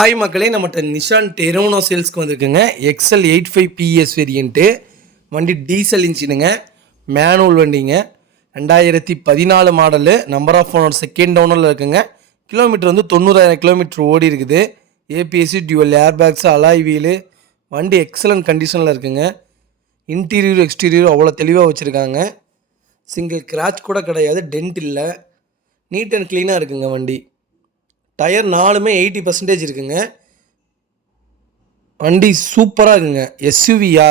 Hi மக்களே, நம்மகிட்ட Nishan Terrano சேல்ஸ்க்கு வந்திருக்குங்க. எக்ஸ்எல் 85 பிஎஸ் வேரியண்ட்டு வண்டி, டீசல் இன்ஜினுங்க, மேனுவல் வண்டிங்க, 2014 model, number of owner second ஓனரில் இருக்குங்க. கிலோமீட்டர் வந்து 90,000 கிலோமீட்டர் ஓடி இருக்குது. ஏபிஎஸ்சி, டியூவல் ஏர்பேக்ஸு, அலாய் வீலு, வண்டி எக்ஸலண்ட் கண்டிஷனில் இருக்குங்க. இன்டீரியர் எக்ஸ்டீரியர் அவ்வளோ தெளிவாக வச்சுருக்காங்க. சிங்கிள் கிராச் கூட கிடையாது, டென்ட் இல்லை, நீட் அண்ட் க்ளீனாக இருக்குங்க வண்டி. டயர் 4மே 80% இருக்குங்க. வண்டி சூப்பராக இருக்குங்க. எஸ்யூவியா,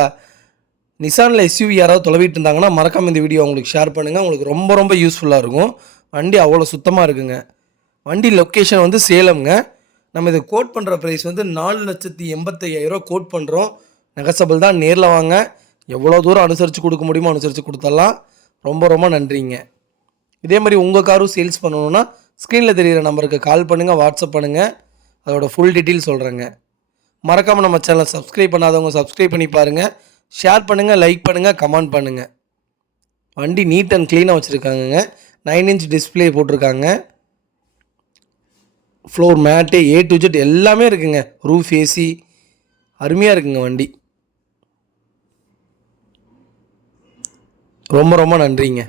நிசானில் எஸ்யூவி யாராவது தொலைவிட்டு இருந்தாங்கன்னா மறக்காமல் இந்த வீடியோ உங்களுக்கு ஷேர் பண்ணுங்கள். உங்களுக்கு ரொம்ப ரொம்ப யூஸ்ஃபுல்லாக இருக்கும். வண்டி அவ்வளோ சுத்தமாக இருக்குங்க. வண்டி லொக்கேஷன் வந்து சேலம்ங்க. நம்ம இதை கோட் பண்ணுற ப்ரைஸ் வந்து 4,85,000 கோட் பண்ணுறோம். நெகசபிள் தான். நேரில் வாங்க, எவ்வளோ தூரம் அனுசரித்து கொடுக்க முடியுமோ அனுசரித்து கொடுத்துடலாம். ரொம்ப ரொம்ப நன்றிங்க. இதே மாதிரி உங்கள் காரும் சேல்ஸ் பண்ணணுன்னா ஸ்க்ரீனில் தெரிகிற நம்பருக்கு கால் பண்ணுங்கள், வாட்ஸ்அப் பண்ணுங்கள். அதோட ஃபுல் டீட்டெயில் சொல்கிறேங்க. மறக்காமல் நம்ம சேனலை சப்ஸ்கிரைப் பண்ணாதவங்க சப்ஸ்கிரைப் பண்ணி பாருங்கள். ஷேர் பண்ணுங்கள், லைக் பண்ணுங்கள், கமெண்ட் பண்ணுங்கள். வண்டி நீட் அண்ட் க்ளீனாக வச்சுருக்காங்கங்க. 9 இன்ச் டிஸ்பிளே போட்டிருக்காங்க. Floor mat, A to Z எல்லாமே இருக்குங்க. ரூஃப் ஏசி அருமையாக இருக்குங்க வண்டி. ரொம்ப ரொம்ப நன்றிங்க.